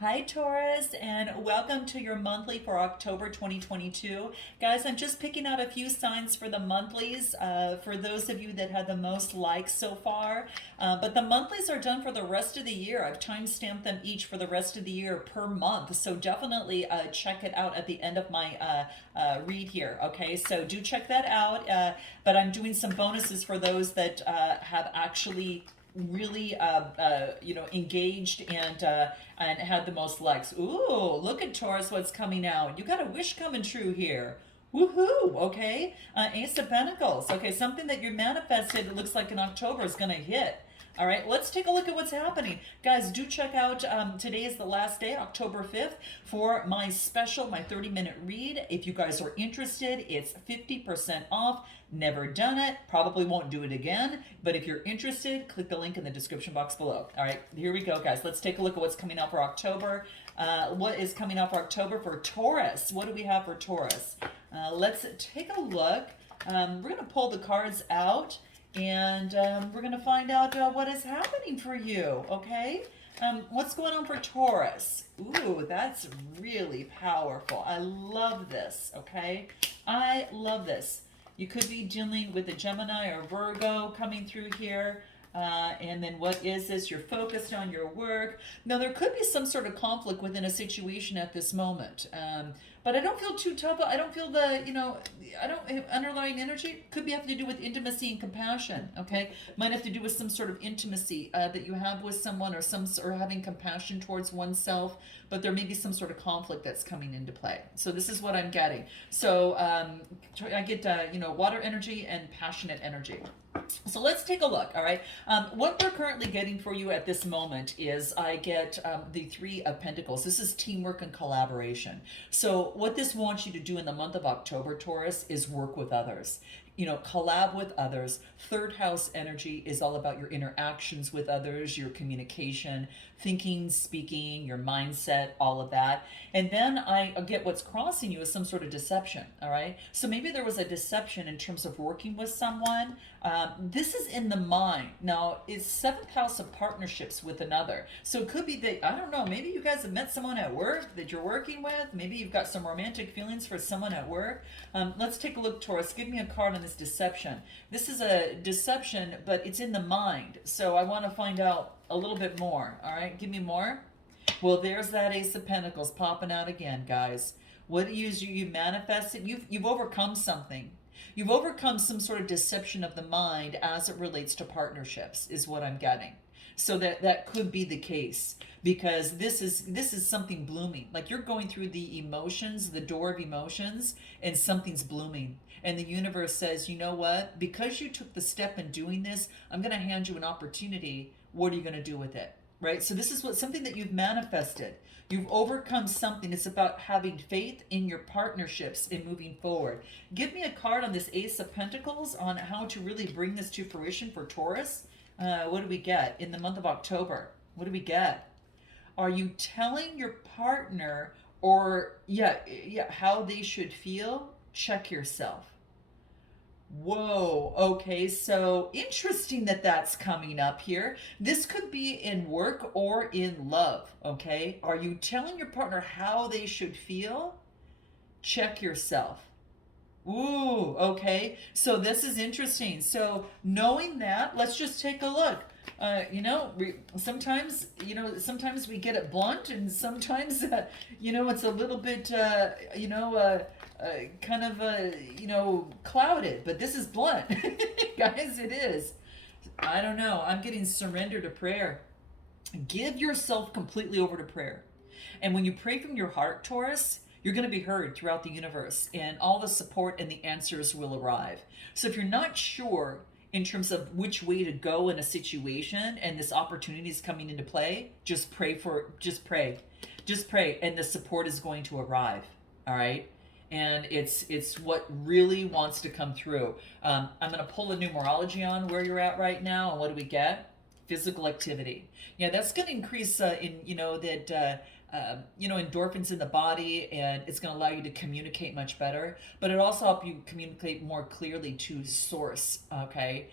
Hi, Taurus, and welcome to your monthly for October 2022. Guys, I'm just picking out a few signs for the monthlies for those of you that had the most likes so far. But the monthlies are done for the rest of the year. I've time-stamped them each for the rest of the year per month. So definitely check it out at the end of my read here. Okay, so do check that out. But I'm doing some bonuses for those that have actually really engaged and had the most likes. Ooh, look at Taurus, what's coming out. You got a wish coming true here. Woohoo, okay? Ace of Pentacles. Okay, something that you manifested, it looks like in October is going to hit. All right, let's take a look at what's happening. Guys, do check out, today is the last day, October 5th, for my special, my 30-minute read. If you guys are interested, it's 50% off. Never done it, probably won't do it again, but if you're interested, click the link in the description box below. All right, here we go, guys. Let's take a look at what's coming out for October. What is coming out for October for Taurus? What do we have for Taurus? Let's take a look. We're going to pull the cards out. And we're going to find out what is happening for you, okay? What's going on for Taurus? Ooh, that's really powerful. I love this, okay? I love this. You could be dealing with a Gemini or Virgo coming through here. And then what is this? You're focused on your work. Now, there could be some sort of conflict within a situation at this moment. But I don't feel too tough. I don't feel I don't underlying energy. Could be having to do with intimacy and compassion. Okay, might have to do with some sort of intimacy that you have with someone, or having compassion towards oneself. But there may be some sort of conflict that's coming into play. So this is what I'm getting. So I get water energy and passionate energy. So let's take a look, all right? What we're currently getting for you at this moment is I get the Three of Pentacles. This is teamwork and collaboration. So what this wants you to do in the month of October, Taurus, is work with others. Collab with others. Third house energy is all about your interactions with others, your communication, thinking, speaking, your mindset, all of that. And then I get what's crossing you is some sort of deception, all right? So maybe there was a deception in terms of working with someone. This is in the mind. Now, it's seventh house of partnerships with another. So it could be that, I don't know, maybe you guys have met someone at work that you're working with. Maybe you've got some romantic feelings for someone at work. Let's take a look, Taurus. Give me a card on this deception. This is a deception, but it's in the mind. So I want to find out a little bit more. All right, give me more. Well, there's that Ace of Pentacles popping out again, guys. What you manifested? You've overcome something. You've overcome some sort of deception of the mind as it relates to partnerships, is what I'm getting. So that could be the case, because this is something blooming. Like you're going through the emotions, the door of emotions, and something's blooming. And the universe says, you know what? Because you took the step in doing this, I'm going to hand you an opportunity. What are you going to do with it? Right? So this is something that you've manifested. You've overcome something. It's about having faith in your partnerships and moving forward. Give me a card on this Ace of Pentacles on how to really bring this to fruition for Taurus. What do we get in the month of October? What do we get? Are you telling your partner how they should feel? Check yourself. Whoa, okay, so interesting that that's coming up here. This could be in work or in love, okay? Are you telling your partner how they should feel? Check yourself. Ooh, okay, so this is interesting. So knowing that, let's just take a look. Sometimes we get it blunt, and sometimes, it's a little bit, clouded, but this is blunt. Guys, it is. I don't know. I'm getting surrender to prayer. Give yourself completely over to prayer. And when you pray from your heart, Taurus, you're going to be heard throughout the universe, and all the support and the answers will arrive. So if you're not sure in terms of which way to go in a situation and this opportunity is coming into play, just pray, and the support is going to arrive. All right. And it's what really wants to come through. I'm going to pull a numerology on where you're at right now, and what do we get? Physical activity. Yeah, that's going to increase endorphins in the body, and it's going to allow you to communicate much better. But it also helps you communicate more clearly to source. Okay,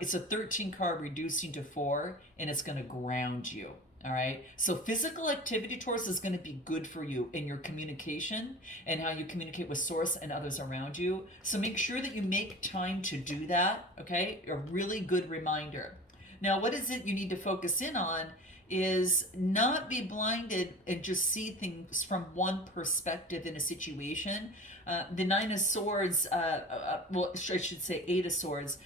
it's a 13 card reducing to 4, and it's going to ground you. All right. So physical activity, Taurus, is going to be good for you in your communication and how you communicate with source and others around you. So make sure that you make time to do that. Okay. A really good reminder. Now, what is it you need to focus in on is not be blinded and just see things from one perspective in a situation. The Nine of Swords, well, I should say Eight of Swords,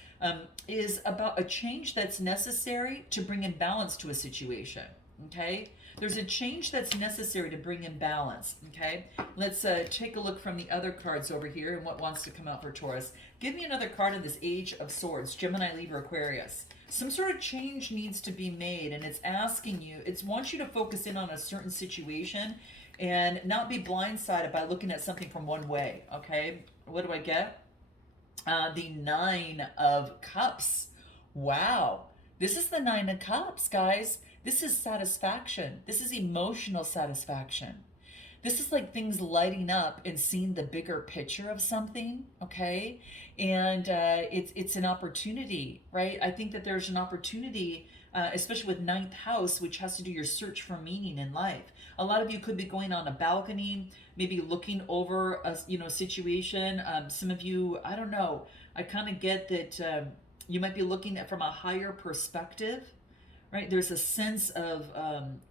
is about a change that's necessary to bring in balance to a situation. Okay, there's a change that's necessary to bring in balance. Okay, let's take a look from the other cards over here and what wants to come out for Taurus. Give me another card of this Age of Swords, Gemini, Libra, Aquarius. Some sort of change needs to be made, and it's asking you, it wants you to focus in on a certain situation and not be blindsided by looking at something from one way. Okay, what do I get? The Nine of Cups. Wow, this is the Nine of Cups, guys. This is satisfaction. This is emotional satisfaction. This is like things lighting up and seeing the bigger picture of something, okay? And it's an opportunity, right? I think that there's an opportunity, especially with ninth house, which has to do your search for meaning in life. A lot of you could be going on a balcony, maybe looking over a situation. Some of you, I don't know. I kind of get that you might be looking at from a higher perspective. Right, there's a sense of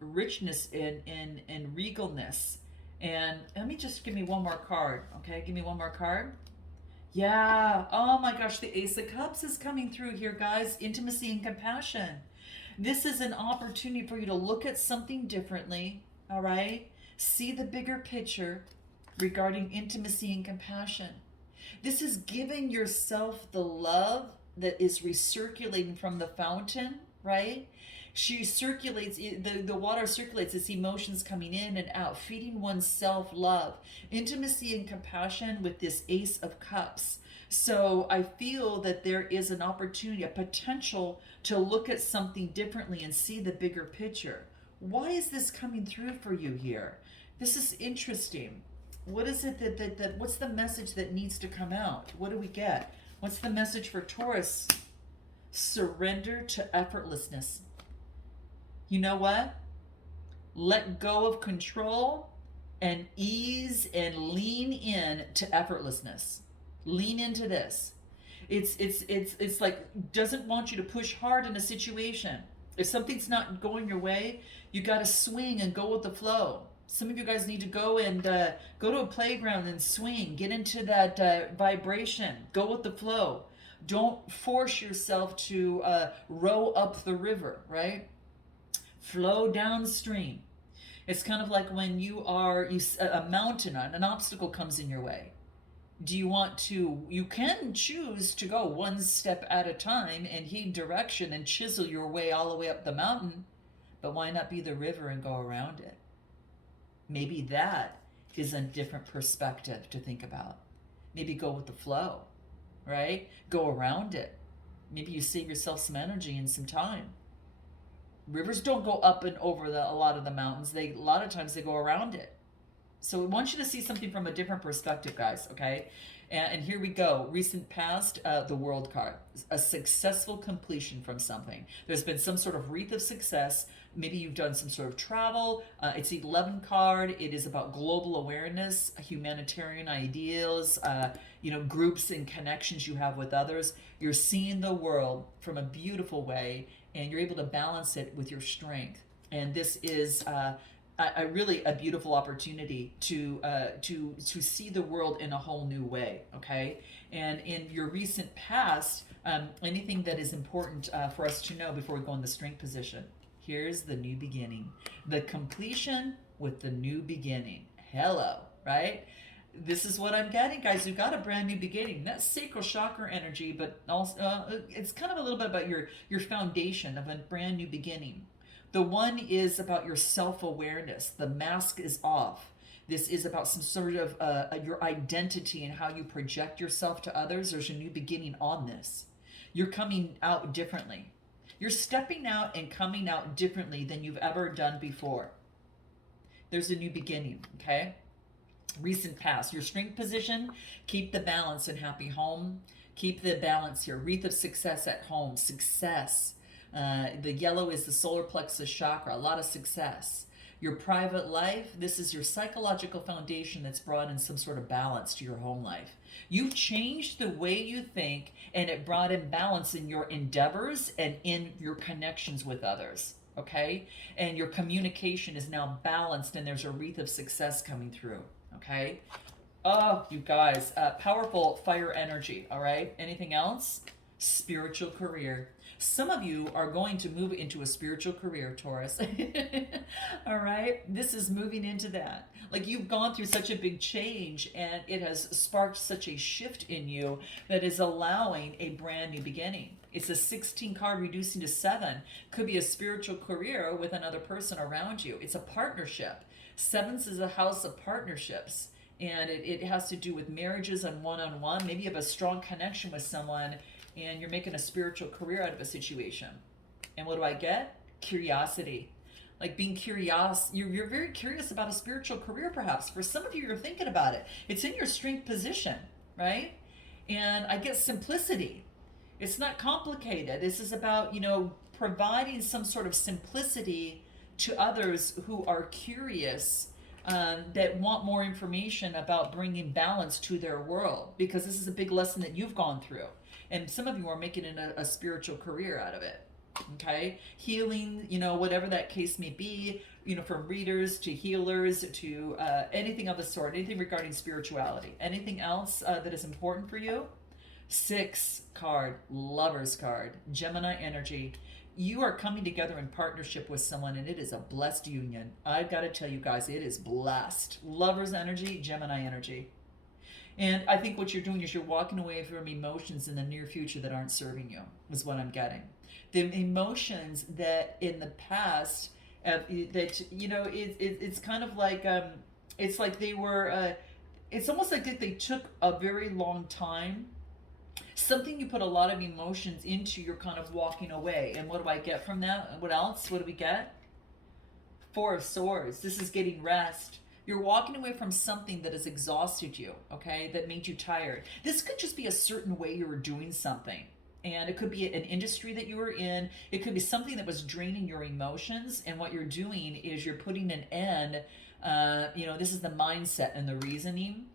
richness and regalness. And let me just give me one more card, okay? Give me one more card. Yeah, oh my gosh, the Ace of Cups is coming through here, guys. Intimacy and compassion. This is an opportunity for you to look at something differently, all right? See the bigger picture regarding intimacy and compassion. This is giving yourself the love that is recirculating from the fountain, right? She circulates, the water circulates, its emotions coming in and out, feeding one's self-love, intimacy and compassion with this Ace of Cups. So I feel that there is an opportunity, a potential to look at something differently and see the bigger picture. Why is this coming through for you here? This is interesting. What is it that what's the message that needs to come out? What do we get? What's the message for Taurus? Surrender to effortlessness. You know what? Let go of control and ease and lean in to effortlessness. Lean into this. It's like doesn't want you to push hard in a situation. If something's not going your way, you got to swing and go with the flow. Some of you guys need to go and go to a playground and swing. Get into that vibration. Go with the flow. Don't force yourself to row up the river, right? Flow downstream. It's kind of like when a mountain, an obstacle comes in your way. You can choose to go one step at a time and heed direction and chisel your way all the way up the mountain, but why not be the river and go around it? Maybe that is a different perspective to think about. Maybe go with the flow, right? Go around it. Maybe you save yourself some energy and some time. Rivers don't go up and over a lot of the mountains. A lot of times they go around it. So we want you to see something from a different perspective, guys, okay? And here we go. Recent past, the World card. A successful completion from something. There's been some sort of wreath of success. Maybe you've done some sort of travel. It's the 11 card. It is about global awareness, humanitarian ideals, groups and connections you have with others. You're seeing the world from a beautiful way, and you're able to balance it with your strength. And this is really a beautiful opportunity to see the world in a whole new way. Okay, and in your recent past, anything that is important for us to know before we go in the strength position. Here's the new beginning, the completion with the new beginning. Hello, right? This is what I'm getting, guys. You've got a brand new beginning. That's sacral chakra energy, but also it's kind of a little bit about your foundation of a brand new beginning. The one is about your self-awareness. The mask is off. This is about some sort of your identity and how you project yourself to others. There's a new beginning on this. You're coming out differently. You're stepping out and coming out differently than you've ever done before. There's a new beginning, okay? Recent past. Your strength position, keep the balance in happy home. Keep the balance here. Wreath of success at home. Success. The yellow is the solar plexus chakra, a lot of success. Your private life, this is your psychological foundation that's brought in some sort of balance to your home life. You've changed the way you think, and it brought in balance in your endeavors and in your connections with others. Okay? And your communication is now balanced, and there's a wreath of success coming through. Okay? Oh, you guys, powerful fire energy. All right? Anything else? Spiritual career. Some of you are going to move into a spiritual career, Taurus. All right? This is moving into that. Like, you've gone through such a big change, and it has sparked such a shift in you that is allowing a brand new beginning. It's a 16 card reducing to 7. Could be a spiritual career with another person around you. It's a partnership. Sevens is a house of partnerships, and it has to do with marriages and one-on-one. Maybe you have a strong connection with someone, and you're making a spiritual career out of a situation. And what do I get? Curiosity. Like, being curious. You're very curious about a spiritual career, perhaps. For some of you, you're thinking about it. It's in your strength position, right? And I get simplicity. It's not complicated. This is about, providing some sort of simplicity to others who are curious, that want more information about bringing balance to their world, because this is a big lesson that you've gone through. And some of you are making it a spiritual career out of it. Okay? Healing, whatever that case may be, from readers to healers to anything of the sort, anything regarding spirituality. Anything else that is important for you? 6 card, Lover's card, Gemini energy. You are coming together in partnership with someone, and it is a blessed union. I've got to tell you guys, it is blessed. Lover's energy, Gemini energy. And I think what you're doing is you're walking away from emotions in the near future that aren't serving you, is what I'm getting. The emotions that in the past, it's kind of like, it's like they were, it's almost like they took a very long time. Something you put a lot of emotions into, you're kind of walking away. And what do I get from that? What else? What do we get? 4 of Swords. This is getting rest. You're walking away from something that has exhausted you, okay, that made you tired. This could just be a certain way you were doing something. And it could be an industry that you were in. It could be something that was draining your emotions. And what you're doing is you're putting an end. This is the mindset and the reasoning.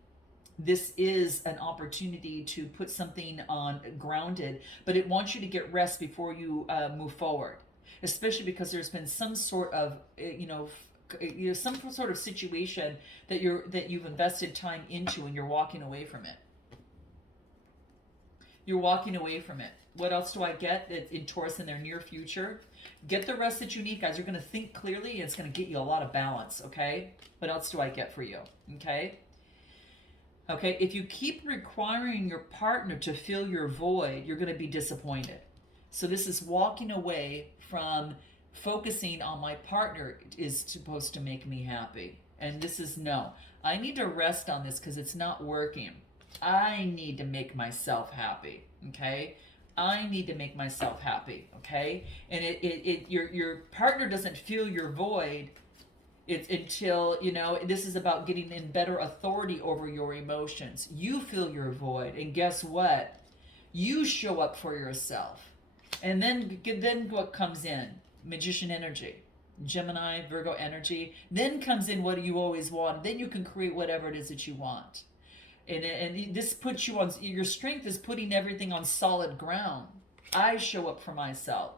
This is an opportunity to put something on grounded, but it wants you to get rest before you move forward, especially because there's been some sort of, some sort of situation that you've invested time into, and you're walking away from it. You're walking away from it. What else do I get that in Taurus in their near future? Get the rest that you need, guys. You're going to think clearly, and it's going to get you a lot of balance, okay? What else do I get for you, okay? Okay, if you keep requiring your partner to fill your void, you're going to be disappointed. So this is walking away from focusing on my partner is supposed to make me happy. And this is no. I need to rest on this because it's not working. I need to make myself happy, okay? I need to make myself happy, okay? And your partner doesn't fill your void. It's until, this is about getting in better authority over your emotions. You fill your void, and guess what? You show up for yourself. And then what comes in? Magician energy, Gemini, Virgo energy. Then comes in what you always want. Then you can create whatever it is that you want. And this puts you on, your strength is putting everything on solid ground. I show up for myself.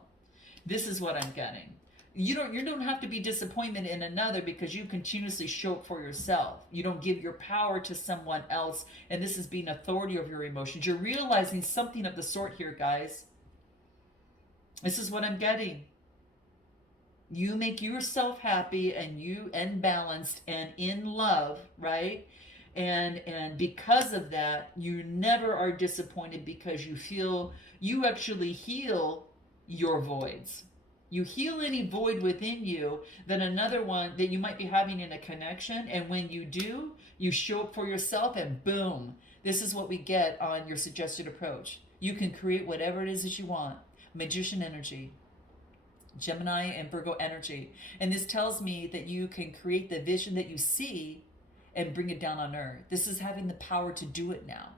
This is what I'm getting. You don't have to be disappointed in another because you continuously show up for yourself. You don't give your power to someone else, and this is being authority over your emotions. You're realizing something of the sort here, guys. This is what I'm getting. You make yourself happy and balanced and in love, right? And because of that, you never are disappointed because you actually heal your voids. You heal any void within you that another one that you might be having in a connection. And when you do, you show up for yourself, and boom, this is what we get on your suggested approach. You can create whatever it is that you want. Magician energy, Gemini and Virgo energy. And this tells me that you can create the vision that you see and bring it down on earth. This is having the power to do it now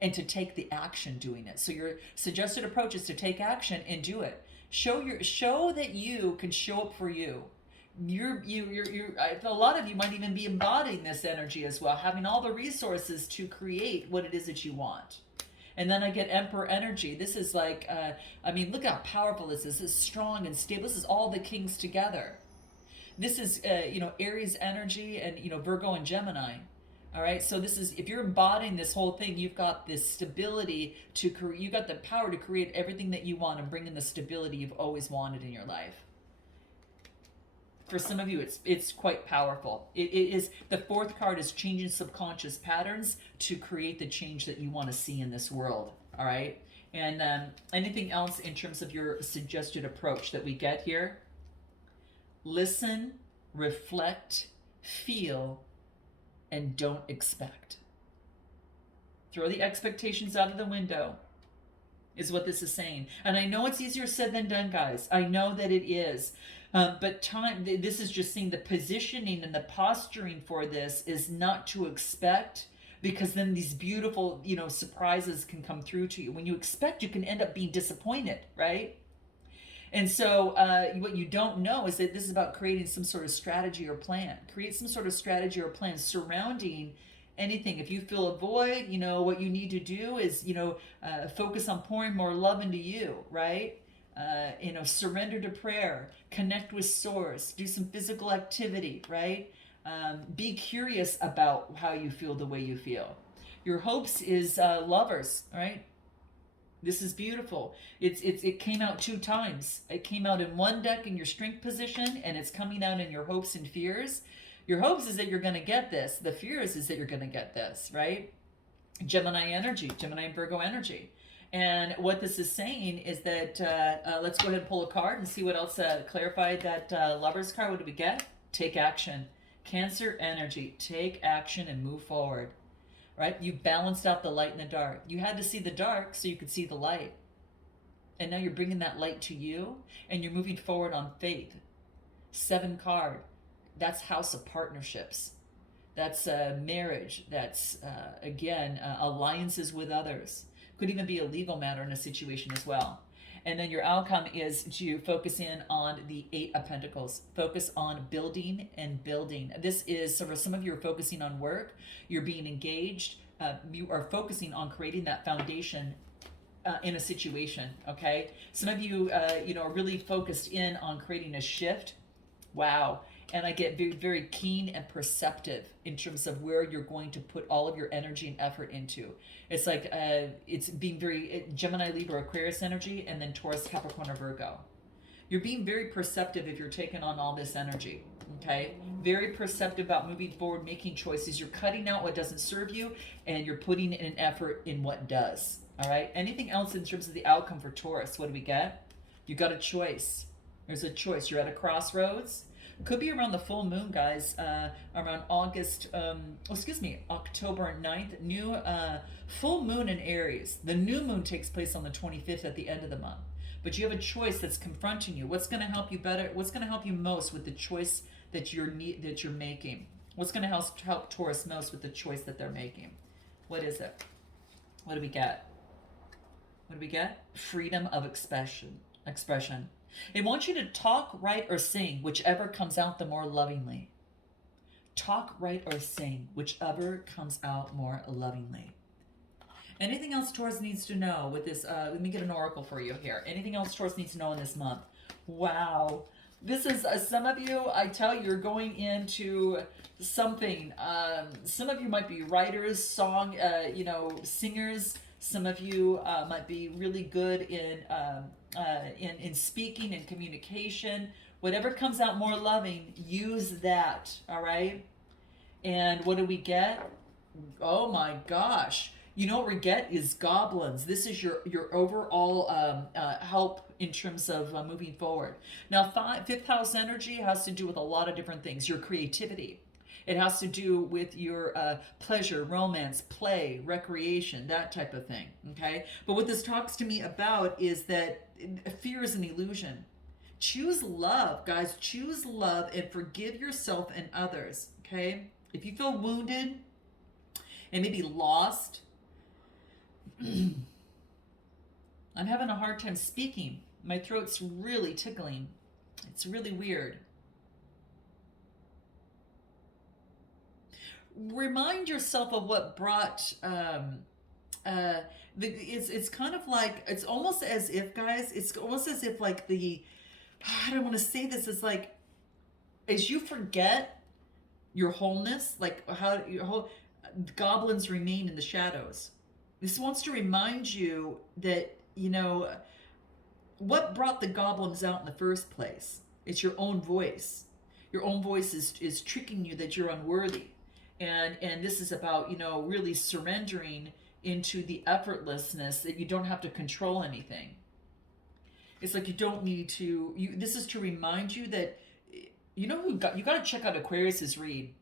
and to take the action doing it. So your suggested approach is to take action and do it. Show that you can show up for you. A lot of you might even be embodying this energy as well, having all the resources to create what it is that you want. And then I get Emperor energy. This is like, I mean, look how powerful this is. This is strong and stable. This is all the kings together. This is, Aries energy and, Virgo and Gemini. All right. So this is, if you're embodying this whole thing, you've got this stability you got the power to create everything that you want and bring in the stability you've always wanted in your life. For some of you, it's quite powerful. It is, the fourth card is changing subconscious patterns to create the change that you want to see in this world. All right. And anything else in terms of your suggested approach that we get here? Listen, reflect, feel, and don't expect. Throw the expectations out of the window is what this is saying. And I know it's easier said than done, guys. I know that it is. But this is just saying the positioning and the posturing for this is not to expect, because then these beautiful, surprises can come through to you. When you expect, you can end up being disappointed, right? And so what you don't know is that this is about creating some sort of strategy or plan. Create some sort of strategy or plan surrounding anything. If you feel a void, what you need to do is, focus on pouring more love into you, right? Surrender to prayer, connect with source, do some physical activity, right? Be curious about how you feel the way you feel. Your hopes is lovers, right? This is beautiful. It came out 2 times. It came out in one deck in your strength position, and it's coming out in your hopes and fears. Your hopes is that you're going to get this. The fears is that you're going to get this, right? Gemini energy, Gemini and Virgo energy. And what this is saying is that, let's go ahead and pull a card and see what else clarified that Lover's card. What do we get? Take action. Cancer energy, take action and move forward. Right? You balanced out the light and the dark. You had to see the dark so you could see the light. And now you're bringing that light to you, and you're moving forward on faith. 7 card. That's house of partnerships. That's marriage. That's, alliances with others. Could even be a legal matter in a situation as well. And then your outcome is to focus in on the 8 of Pentacles. Focus on building and building. This is, so for some of you are focusing on work. You're being engaged. You are focusing on creating that foundation in a situation, okay? Some of you, are really focused in on creating a shift. Wow. And I get very, very keen and perceptive in terms of where you're going to put all of your energy and effort into. It's like, it's being very Gemini, Libra, Aquarius energy, and then Taurus, Capricorn, or Virgo. You're being very perceptive if you're taking on all this energy, okay? Very perceptive about moving forward, making choices. You're cutting out what doesn't serve you, and you're putting in an effort in what does, all right? Anything else in terms of the outcome for Taurus? What do we get? You got a choice. There's a choice. You're at a crossroads. Could be around the full moon, guys, around October 9th, new full moon in Aries. The new moon takes place on the 25th at the end of the month. But you have a choice that's confronting you. What's going to help you better? What's going to help you most with the choice that you're making? What's going to help Taurus most with the choice that they're making? What is it? What do we get? What do we get? Freedom of expression. It wants you to talk, write, or sing, whichever comes out the more lovingly. Talk, write, or sing, whichever comes out more lovingly. Anything else Taurus needs to know with this? Let me get an oracle for you here. Anything else Taurus needs to know in this month? Wow. This is, some of you, I tell you, you're going into something. Some of you might be writers, singers. Some of you might be really good in speaking and communication. Whatever comes out more loving, use that, all right? And what do we get? Oh my gosh. You know what we get is goblins. This is your overall help in terms of moving forward. Now, 5th house energy has to do with a lot of different things. Your creativity. It has to do with your pleasure, romance, play, recreation, that type of thing, okay? But what this talks to me about is that fear is an illusion. Choose love, guys. Choose love and forgive yourself and others, okay? If you feel wounded and maybe lost, I'm having a hard time speaking. My throat's really tickling. It's really weird. Remind yourself of what brought it's kind of like, it's almost as if, guys, it's almost as if like the, I don't want to say this, it's like as you forget your wholeness, like how your whole goblins remain in the shadows. This wants to remind you that, what brought the goblins out in the first place. It's your own voice. Your own voice is tricking you that you're unworthy. And this is about, really surrendering into the effortlessness that you don't have to control anything. It's like you don't need to, this is to remind you that, you got to check out Aquarius's read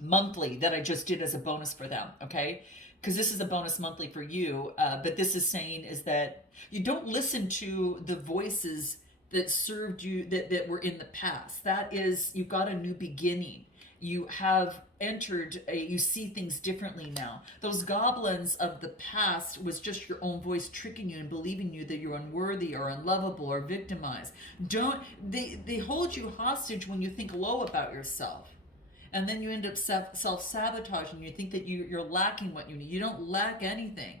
monthly that I just did as a bonus for them, okay? Because this is a bonus monthly for you, but this is saying is that you don't listen to the voices that served you, that were in the past. That is, you got a new beginning. You have entered you see things differently now. Those goblins of the past was just your own voice tricking you and believing you that you're unworthy or unlovable or victimized. They hold you hostage when you think low about yourself. And then you end up self-sabotaging. You think that you're lacking what you need. You don't lack anything.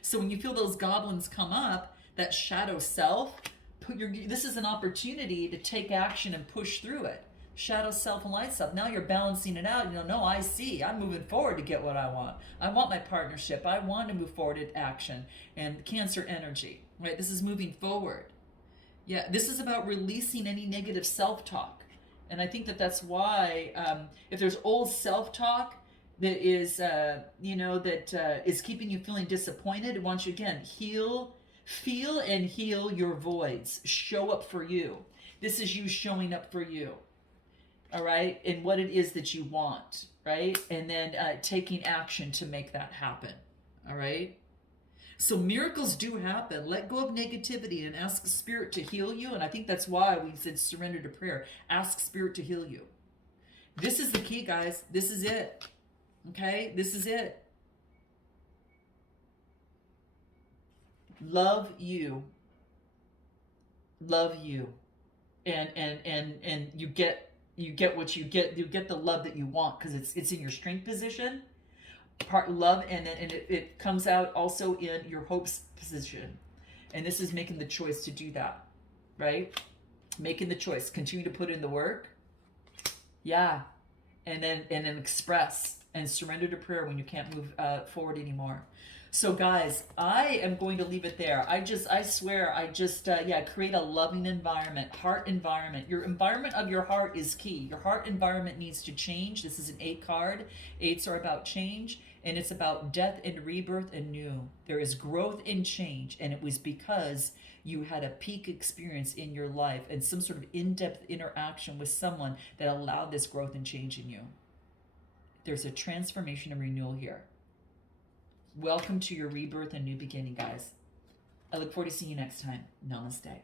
So when you feel those goblins come up, that shadow self, this is an opportunity to take action and push through it. Shadow self and light self. Now you're balancing it out. No, I see. I'm moving forward to get what I want. I want my partnership. I want to move forward in action. And Cancer energy, right? This is moving forward. Yeah, this is about releasing any negative self-talk. And I think that that's why, if there's old self-talk that is, is keeping you feeling disappointed, I want you, again, feel and heal your voids. Show up for you. This is you showing up for you. All right? And what it is that you want, right? And then taking action to make that happen. All right? So miracles do happen. Let go of negativity and ask Spirit to heal you. And I think that's why we said surrender to prayer. Ask Spirit to heal you. This is the key, guys. This is it. Okay? This is it. Love you. Love you. And you get what you get. You get the love that you want because it's in your strength position. Part love, and it comes out also in your hopes position. And this is making the choice to do that, right? Making the choice. Continue to put in the work. Yeah. And then express and surrender to prayer when you can't move forward anymore. So guys, I am going to leave it there. I swear, create a loving environment, heart environment. Your environment of your heart is key. Your heart environment needs to change. This is an 8 card. 8s are about change, and it's about death and rebirth and new. There is growth and change, and it was because you had a peak experience in your life and some sort of in-depth interaction with someone that allowed this growth and change in you. There's a transformation and renewal here. Welcome to your rebirth and new beginning, guys. I look forward to seeing you next time. Namaste.